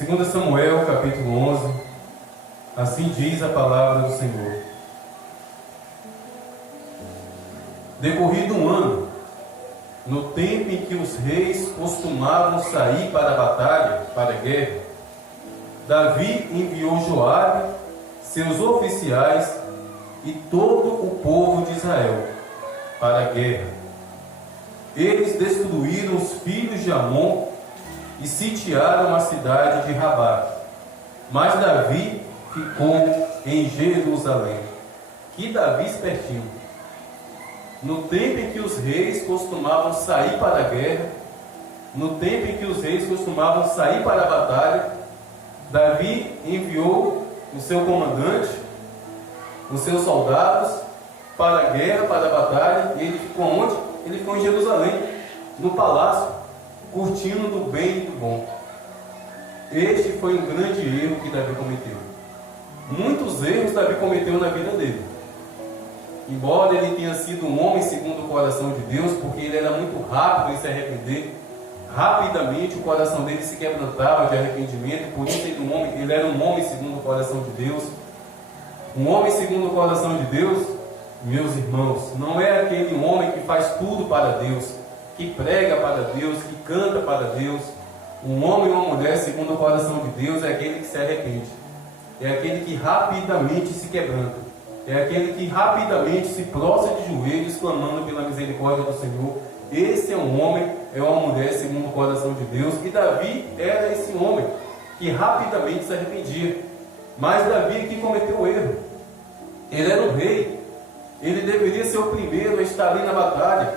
2 Samuel, capítulo 11, assim diz a palavra do Senhor. Decorrido um ano, no tempo em que os reis costumavam sair para a batalha, para a guerra, Davi enviou Joabe, seus oficiais e todo o povo de Israel para a guerra. Eles destruíram os filhos de Amon e sitiaram a cidade de Rabá. Mas Davi ficou em Jerusalém. Que Davi espertinho! No tempo em que os reis costumavam sair para a guerra, no tempo em que os reis costumavam sair para a batalha, Davi enviou o seu comandante, os seus soldados, para a guerra, para a batalha, e ele ficou onde? Ele ficou em Jerusalém, no palácio, curtindo do bem e do bom. Este foi um grande erro que Davi cometeu. Muitos erros Davi cometeu na vida dele. Embora ele tenha sido um homem segundo o coração de Deus, porque ele era muito rápido em se arrepender, rapidamente o coração dele se quebrantava de arrependimento, por isso ele era um homem segundo o coração de Deus. Um homem segundo o coração de Deus, meus irmãos, não é aquele homem que faz tudo para Deus, que prega para Deus, que canta para Deus. Um homem ou uma mulher segundo o coração de Deus é aquele que se arrepende, é aquele que rapidamente se quebranta, é aquele que rapidamente se prostra de joelhos, clamando pela misericórdia do Senhor. Esse é um homem, é uma mulher segundo o coração de Deus. E Davi era esse homem que rapidamente se arrependia. Mas Davi que cometeu o erro. Ele era o rei. Ele deveria ser o primeiro a estar ali na batalha.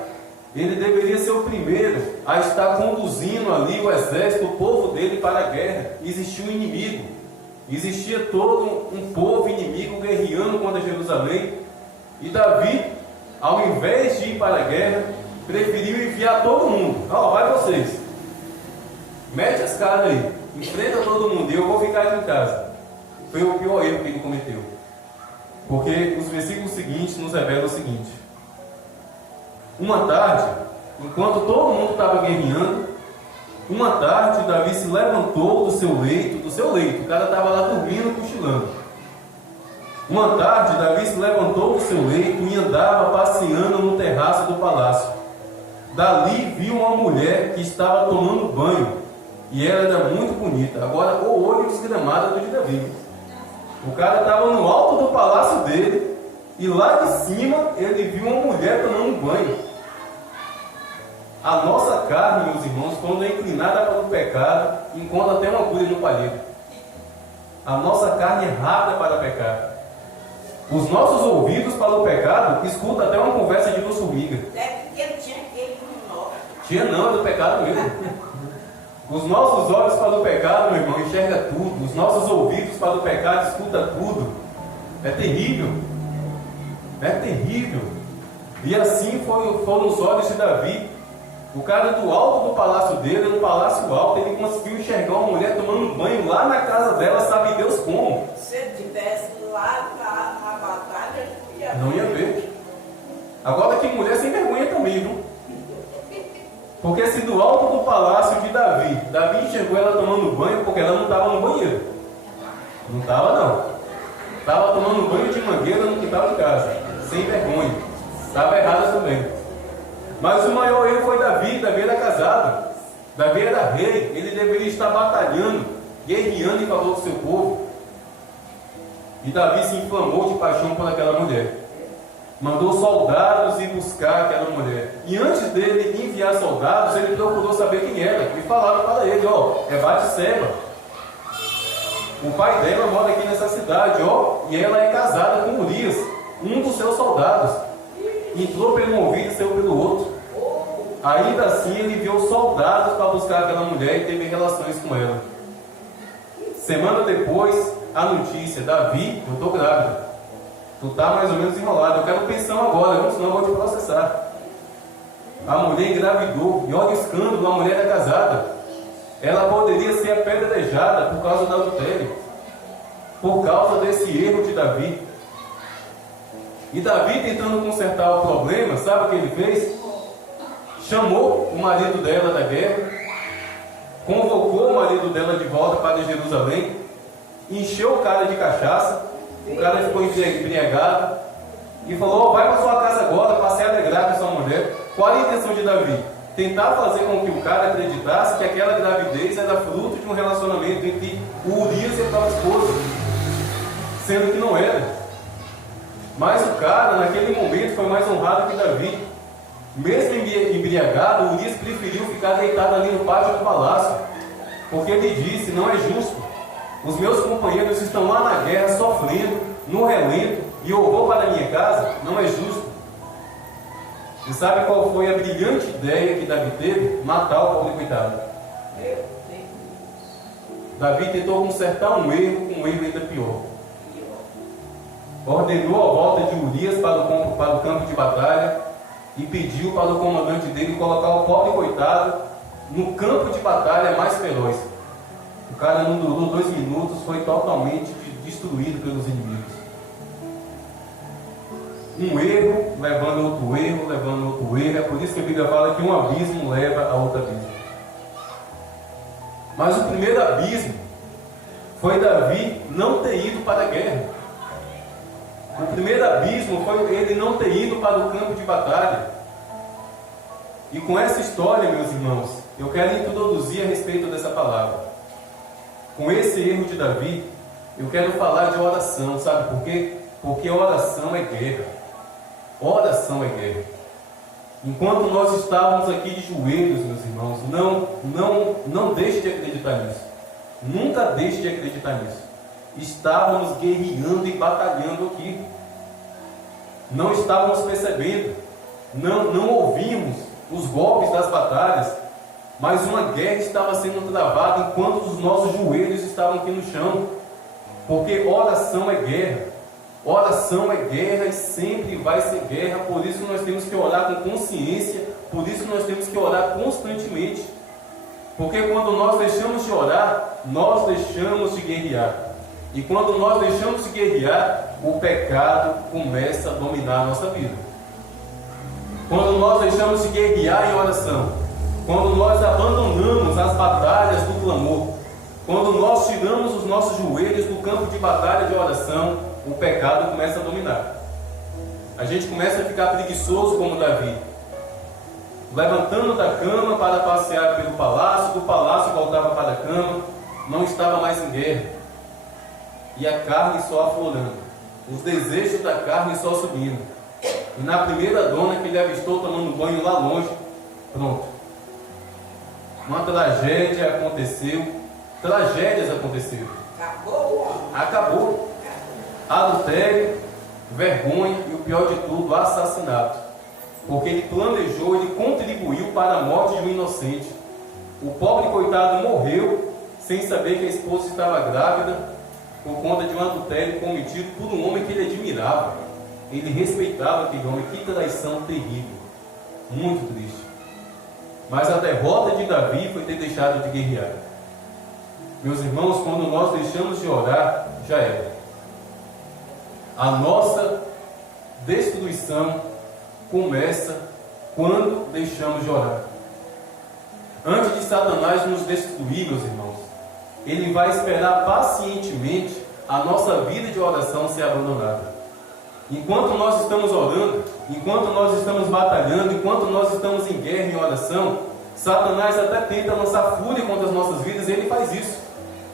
Ele deveria ser o primeiro a estar conduzindo ali o exército, o povo dele para a guerra. Existia um inimigo. Existia todo um povo inimigo guerreando contra Jerusalém. E Davi, ao invés de ir para a guerra, preferiu enviar todo mundo. Vai vocês. Mete as caras aí. Enfrenta todo mundo e eu vou ficar aqui em casa. Foi o pior erro que ele cometeu. Porque os versículos seguintes nos revelam o seguinte. Uma tarde, enquanto todo mundo estava guerreando, uma tarde Davi se levantou do seu leito, o cara estava lá dormindo, cochilando. Uma tarde Davi se levantou do seu leito e andava passeando no terraço do palácio. Dali viu uma mulher que estava tomando banho, e ela era muito bonita. Agora o olho desgramado de Davi. O cara estava no alto do palácio dele, e lá de cima ele viu uma mulher tomando banho. A nossa carne, meus irmãos, quando é inclinada para o pecado, encontra até uma agulha no palheiro. A nossa carne é rápida para pecar. Os nossos ouvidos para o pecado escutam até uma conversa de duas formigas. Tinha não, é do pecado mesmo. Os nossos olhos para o pecado, meu irmão, enxerga tudo. Os nossos ouvidos para o pecado escuta tudo. É terrível. É terrível. E assim foram os olhos de Davi. O cara do alto do palácio dele, no palácio alto, ele conseguiu enxergar uma mulher tomando banho lá na casa dela, sabe Deus como. Se ele tivesse lá na batalha, não ia ver. Agora que mulher sem vergonha também, viu? Porque se do alto do palácio de Davi enxergou ela tomando banho, porque ela não estava no banheiro. Não estava não. Estava tomando banho de mangueira no quintal de casa. Sem vergonha. Estava errada também. Mas o maior erro foi Davi. Davi era casado. Davi era rei. Ele deveria estar batalhando, guerreando em favor do seu povo. E Davi se inflamou de paixão por aquela mulher. Mandou soldados ir buscar aquela mulher. E antes dele enviar soldados, ele procurou saber quem era. E falaram para ele, é Batseba. O pai dela mora aqui nessa cidade, e ela é casada com Urias, um dos seus soldados. Entrou pelo um ouvido e saiu pelo outro. Ainda assim ele enviou soldados para buscar aquela mulher e teve relações com ela. Semana depois, a notícia: Davi, eu estou grávida. Tu está mais ou menos enrolado. Eu quero pensão agora, senão eu vou te processar. A mulher engravidou. E olha o escândalo: a mulher era casada. Ela poderia ser apedrejada por causa do adultério, por causa desse erro de Davi. E Davi, tentando consertar o problema, sabe o que ele fez? Chamou o marido dela da guerra convocou o marido dela de volta para Jerusalém, encheu o cara de cachaça, o cara ficou embriagado e falou: vai para sua casa agora para se alegrar com sua mulher. Qual a intenção de Davi? Tentar fazer com que o cara acreditasse que aquela gravidez era fruto de um relacionamento entre o Urias e a própria esposa, sendo que não era. Mas o cara, naquele momento, foi mais honrado que Davi. Mesmo embriagado, Urias preferiu ficar deitado ali no pátio do palácio, porque ele disse: não é justo. Os meus companheiros estão lá na guerra, sofrendo, no relento, e eu vou para a minha casa? Não é justo. E sabe qual foi a brilhante ideia que Davi teve? Matar o pobre coitado. Davi tentou consertar um erro com um erro ainda pior. Ordenou a volta de Urias para o campo de batalha e pediu para o comandante dele colocar o pobre coitado no campo de batalha mais feroz. O cara não durou 2 minutos, foi totalmente destruído pelos inimigos. Um erro levando outro erro, levando outro erro. É por isso que a Bíblia fala que um abismo leva a outro abismo. Mas o primeiro abismo foi Davi não ter ido para a guerra. O primeiro abismo foi ele não ter ido para o campo de batalha. E com essa história, meus irmãos, eu quero introduzir a respeito dessa palavra. Com esse erro de Davi, eu quero falar de oração. Sabe por quê? Porque oração é guerra. Oração é guerra. Enquanto nós estávamos aqui de joelhos, meus irmãos, não deixe de acreditar nisso. Nunca deixe de acreditar nisso. Estávamos guerreando e batalhando aqui. Não estávamos percebendo. Não ouvimos os golpes das batalhas. Mas uma guerra estava sendo travada enquanto os nossos joelhos estavam aqui no chão. Porque oração é guerra. Oração é guerra e sempre vai ser guerra. Por isso nós temos que orar com consciência. Por isso nós temos que orar constantemente. Porque quando nós deixamos de orar, nós deixamos de guerrear. E quando nós deixamos de guerrear, o pecado começa a dominar a nossa vida. Quando nós deixamos de guerrear em oração, quando nós abandonamos as batalhas do clamor, quando nós tiramos os nossos joelhos do campo de batalha de oração, o pecado começa a dominar. A gente começa a ficar preguiçoso como Davi, levantando da cama para passear pelo palácio, do palácio voltava para a cama, não estava mais em guerra. E a carne só aflorando, os desejos da carne só subindo. E na primeira dona que ele avistou tomando banho lá longe, pronto. Uma tragédia aconteceu, tragédias aconteceram. Acabou. Adultério, vergonha e o pior de tudo, assassinato. Porque ele planejou, ele contribuiu para a morte de um inocente. O pobre coitado morreu sem saber que a esposa estava grávida por conta de um adultério cometido por um homem que ele admirava. Ele respeitava aquele homem. Que traição terrível, muito triste. Mas a derrota de Davi foi ter deixado de guerrear. Meus irmãos, quando nós deixamos de orar, já era. A nossa destruição começa quando deixamos de orar. Antes de Satanás nos destruir, meus irmãos, ele vai esperar pacientemente a nossa vida de oração ser abandonada. Enquanto nós estamos orando, enquanto nós estamos batalhando, enquanto nós estamos em guerra, em oração, Satanás até tenta lançar fúria contra as nossas vidas, e ele faz isso.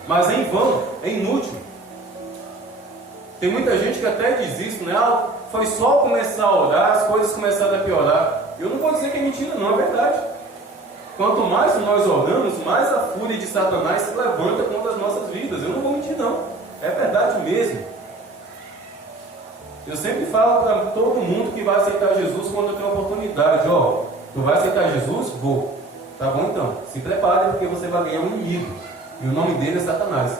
Mas é em vão, é inútil. Tem muita gente que até diz isso, né? Foi só começar a orar, as coisas começaram a piorar. Eu não vou dizer que é mentira, não, é verdade. Quanto mais nós oramos, mais a fúria de Satanás se levanta contra as nossas vidas. Eu não vou mentir, não. É verdade mesmo. Eu sempre falo para todo mundo que vai aceitar Jesus quando eu tenho oportunidade. Tu vai aceitar Jesus? Vou. Tá bom então. Se prepare, porque você vai ganhar um inimigo. E o nome dele é Satanás.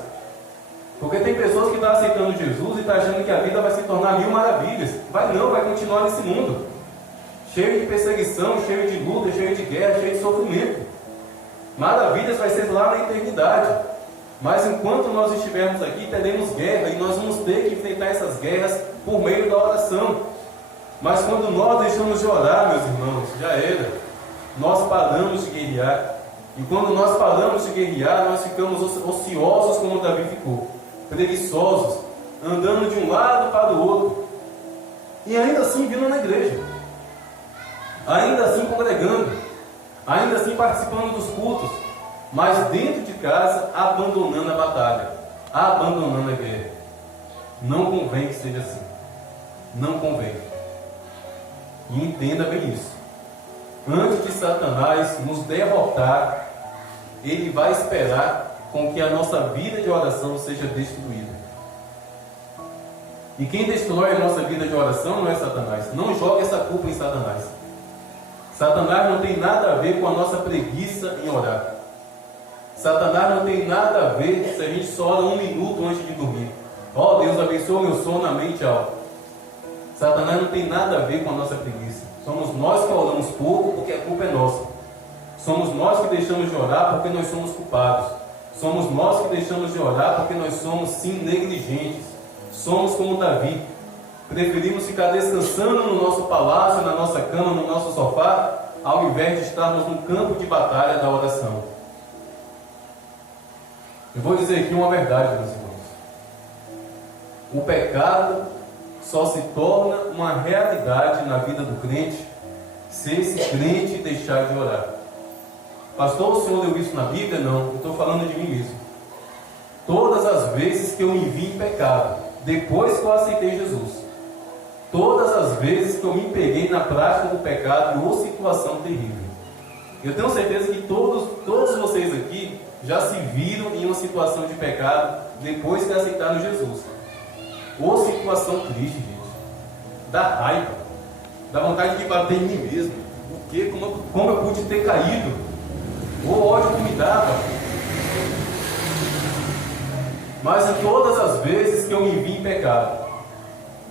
Porque tem pessoas que estão aceitando Jesus e estão achando que a vida vai se tornar 1000 maravilhas. Vai não, vai continuar nesse mundo. Cheio de perseguição, cheio de luta, cheio de guerra, cheio de sofrimento. Maravilhas vai ser lá na eternidade. Mas enquanto nós estivermos aqui, teremos guerra. E nós vamos ter que enfrentar essas guerras por meio da oração. Mas quando nós deixamos de orar, meus irmãos, já era. Nós paramos de guerrear. E quando nós paramos de guerrear, nós ficamos ociosos como Davi ficou, preguiçosos, andando de um lado para o outro, e ainda assim vindo na igreja, ainda assim congregando, ainda assim participando dos cultos, mas dentro de casa abandonando a batalha, abandonando a guerra. Não convém que seja assim. Não convém. E entenda bem isso. Antes de Satanás nos derrotar, ele vai esperar com que a nossa vida de oração seja destruída. E quem destrói a nossa vida de oração não é Satanás. Não jogue essa culpa em Satanás. Satanás não tem nada a ver com a nossa preguiça em orar. Satanás não tem nada a ver se a gente só ora 1 minuto antes de dormir. Ó, Deus abençoe meu sono, na mente alta. Satanás não tem nada a ver com a nossa preguiça. Somos nós que oramos pouco porque a culpa é nossa. Somos nós que deixamos de orar porque nós somos culpados. Somos nós que deixamos de orar porque nós somos, sim, negligentes. Somos como Davi. Preferimos ficar descansando no nosso palácio, na nossa cama, no nosso sofá, ao invés de estarmos no campo de batalha da oração. Eu vou dizer aqui uma verdade, meus irmãos. O pecado só se torna uma realidade na vida do crente se esse crente deixar de orar. Pastor, o senhor leu isso na Bíblia? Não, eu estou falando de mim mesmo. Todas as vezes que eu me vi em pecado, depois que eu aceitei Jesus, todas as vezes que eu me peguei na prática do pecado ou situação terrível, eu tenho certeza que todos vocês aqui já se viram em uma situação de pecado depois que aceitaram Jesus. Ou situação triste, gente. Dá raiva. Dá vontade de bater em mim mesmo. O quê? Como eu pude ter caído? O ódio que me dava. Mas em todas as vezes que eu me vi em pecado,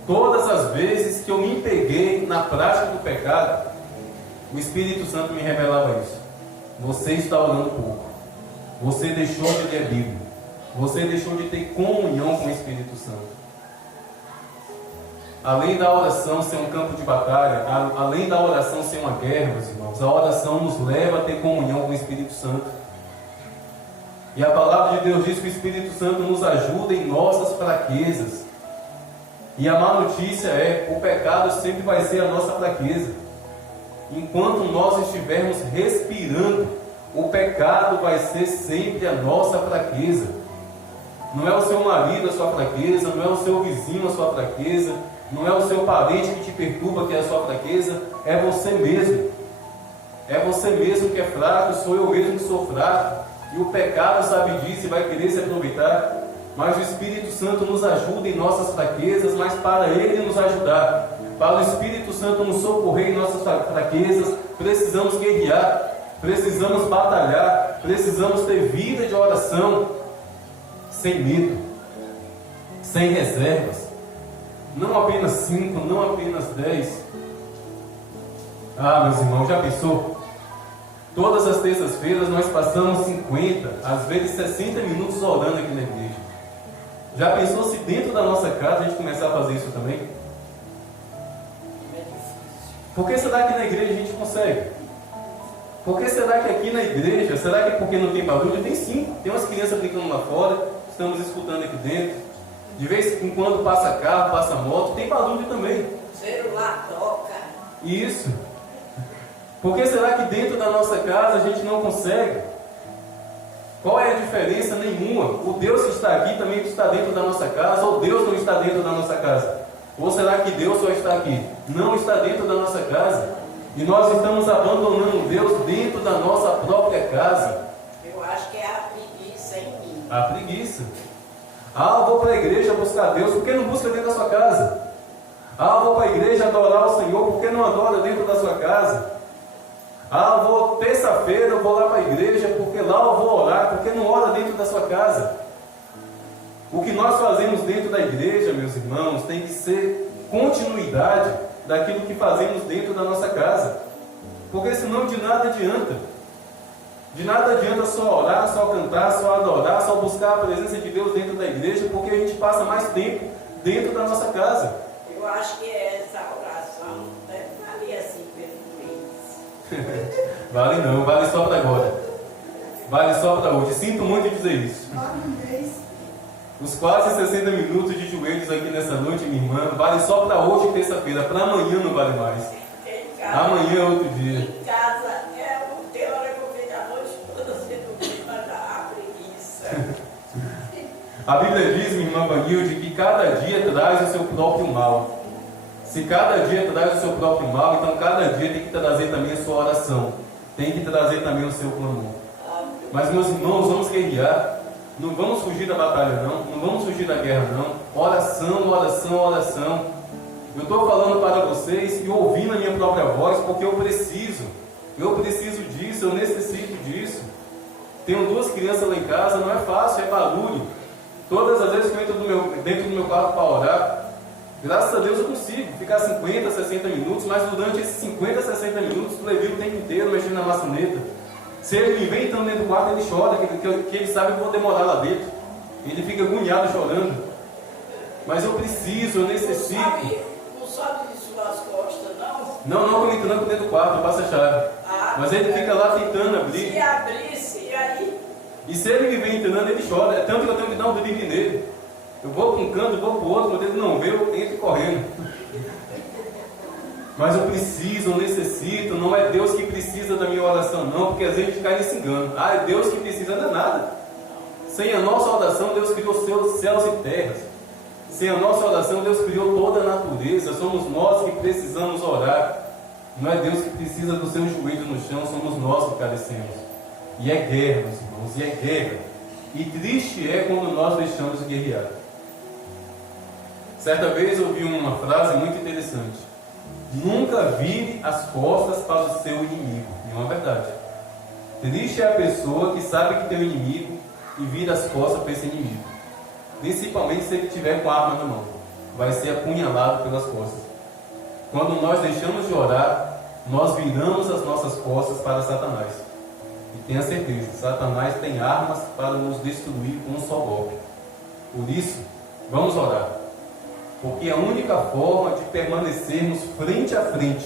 todas as vezes que eu me peguei na prática do pecado, o Espírito Santo me revelava isso. Você está orando pouco. Você deixou de ler a Bíblia. Você deixou de ter comunhão com o Espírito Santo. Além da oração ser um campo de batalha, além da oração ser uma guerra, meus irmãos, a oração nos leva a ter comunhão com o Espírito Santo. E a palavra de Deus diz que o Espírito Santo nos ajuda em nossas fraquezas. E a má notícia é, o pecado sempre vai ser a nossa fraqueza. Enquanto nós estivermos respirando, o pecado vai ser sempre a nossa fraqueza. Não é o seu marido a sua fraqueza, não é o seu vizinho a sua fraqueza, não é o seu parente que te perturba que é a sua fraqueza, é você mesmo. É você mesmo que é fraco, sou eu mesmo que sou fraco. E o pecado sabe disso e vai querer se aproveitar. Mas o Espírito Santo nos ajuda em nossas fraquezas, mas para Ele nos ajudar, para o Espírito Santo nos socorrer em nossas fraquezas, precisamos guerrear, precisamos batalhar, precisamos ter vida de oração, sem medo, sem reservas. Não apenas 5, não apenas 10. Ah, meus irmãos, já pensou? Todas as terças-feiras nós passamos 50, às vezes 60 minutos orando aqui na igreja. Já pensou se dentro da nossa casa a gente começar a fazer isso também? Por que será que na igreja a gente consegue? Por que será que aqui na igreja, será que é porque não tem barulho? Tem sim, tem umas crianças brincando lá fora, estamos escutando aqui dentro. De vez em quando passa carro, passa moto, tem barulho também. O celular toca. Isso. Por que será que dentro da nossa casa a gente não consegue? Qual é a diferença? Nenhuma. O Deus que está aqui também está dentro da nossa casa, ou Deus não está dentro da nossa casa? Ou será que Deus só está aqui? Não está dentro da nossa casa. E nós estamos abandonando Deus dentro da nossa própria casa. Eu acho que é a preguiça em mim. A preguiça. Ah, eu vou para a igreja buscar Deus, por que não busca dentro da sua casa? Ah, eu vou para a igreja adorar o Senhor, por que não adora dentro da sua casa? Ah, eu vou terça-feira, eu vou lá para a igreja, porque lá eu vou orar, por que não ora dentro da sua casa? O que nós fazemos dentro da igreja, meus irmãos, tem que ser continuidade daquilo que fazemos dentro da nossa casa. Porque senão de nada adianta. De nada adianta só orar, só cantar, só adorar, só buscar a presença de Deus dentro da igreja, porque a gente passa mais tempo dentro da nossa casa. Eu acho que essa oração deve valer assim pelo mês. Vale não, vale só para agora. Vale só para hoje. Sinto muito dizer isso. Os quase 60 minutos de joelhos aqui nessa noite, minha irmã, vale só para hoje, terça-feira. Para amanhã não vale mais. Amanhã é outro dia. Em casa, tem hora que eu vejo a noite toda sendo mas a preguiça. A Bíblia diz, minha irmã Vanilde, que cada dia traz o seu próprio mal. Se cada dia traz o seu próprio mal, então cada dia tem que trazer também a sua oração. Tem que trazer também o seu clamor. Mas, meus irmãos, vamos guerrear. Não vamos fugir da batalha, não. Não vamos fugir da guerra, não. Oração, oração, oração. Eu estou falando para vocês e ouvindo a minha própria voz porque eu preciso. Eu preciso disso, eu necessito disso. Tenho 2 crianças lá em casa, não é fácil, é barulho. Todas as vezes que eu entro dentro do meu quarto para orar, graças a Deus eu consigo ficar 50, 60 minutos, mas durante esses 50, 60 minutos, o Levi o tempo inteiro mexendo na maçaneta. Se ele me vem entrando dentro do quarto, ele chora, que ele sabe que eu vou demorar lá dentro. Ele fica agoniado chorando. Mas eu preciso, eu necessito. Não sobe de suas costas, não? Não, ele tranca dentro do quarto, eu passo a chave. Mas ele fica lá tentando abrir. Se abrisse, e aí? E se ele me vem entrando, ele chora. É tanto que eu tenho que dar um drible nele. Eu vou para um canto, vou para o outro, quando ele não vê, eu entro correndo. Mas eu preciso, eu necessito. Não é Deus que precisa da minha oração, não, porque às vezes a gente cai nesse engano. É Deus que precisa, não é nada. Sem a nossa oração, Deus criou céus e terras. Sem a nossa oração, Deus criou toda a natureza. Somos nós que precisamos orar. Não é Deus que precisa dos seus joelhos no chão, somos nós que carecemos. E é guerra, meus irmãos, e é guerra. E triste é quando nós deixamos de guerrear. Certa vez eu ouvi uma frase muito interessante. Nunca vire as costas para o seu inimigo. E é uma verdade. Triste é a pessoa que sabe que tem um inimigo e vira as costas para esse inimigo. Principalmente se ele estiver com a arma na mão. Vai ser apunhalado pelas costas. Quando nós deixamos de orar, nós viramos as nossas costas para Satanás. E tenha certeza, Satanás tem armas para nos destruir com um só golpe. Por isso, vamos orar. Porque a única forma de permanecermos frente a frente,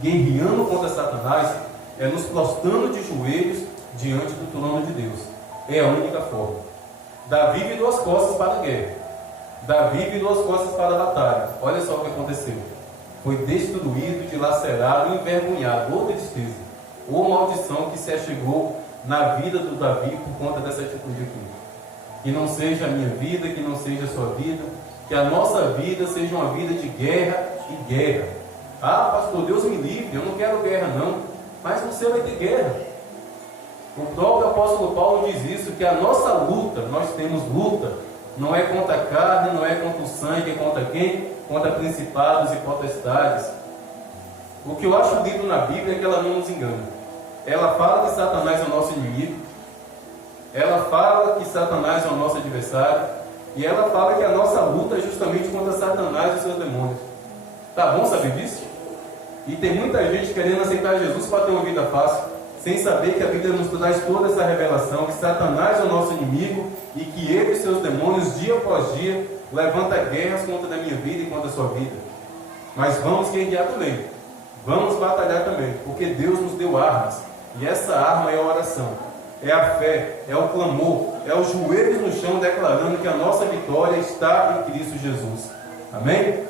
guerreando contra Satanás, é nos prostrando de joelhos diante do trono de Deus. É a única forma. Davi virou as costas para a guerra. Davi virou as costas para a batalha. Olha só o que aconteceu. Foi destruído, dilacerado e envergonhado. Outra tristeza. Ou maldição que se achegou na vida do Davi por conta dessa atitude aqui. Que não seja a minha vida, que não seja a sua vida, que a nossa vida seja uma vida de guerra e guerra. Ah, pastor, Deus me livre, eu não quero guerra não. Mas você vai ter guerra. O próprio apóstolo Paulo diz isso, que a nossa luta, nós temos luta, não é contra a carne, não é contra o sangue, é contra quem? Contra principados e potestades. O que eu acho lindo na Bíblia é que ela não nos engana. Ela fala que Satanás é o nosso inimigo, ela fala que Satanás é o nosso adversário, e ela fala que a nossa luta é justamente contra Satanás e os seus demônios. Tá bom saber disso? E tem muita gente querendo aceitar Jesus para ter uma vida fácil, sem saber que a Bíblia nos traz toda essa revelação, que Satanás é o nosso inimigo, e que ele e seus demônios, dia após dia, levantam guerras contra a minha vida e contra a sua vida. Mas vamos guerrear também. Vamos batalhar também, porque Deus nos deu armas. E essa arma é a oração, é a fé, é o clamor, é os joelhos no chão declarando que a nossa vitória está em Cristo Jesus. Amém?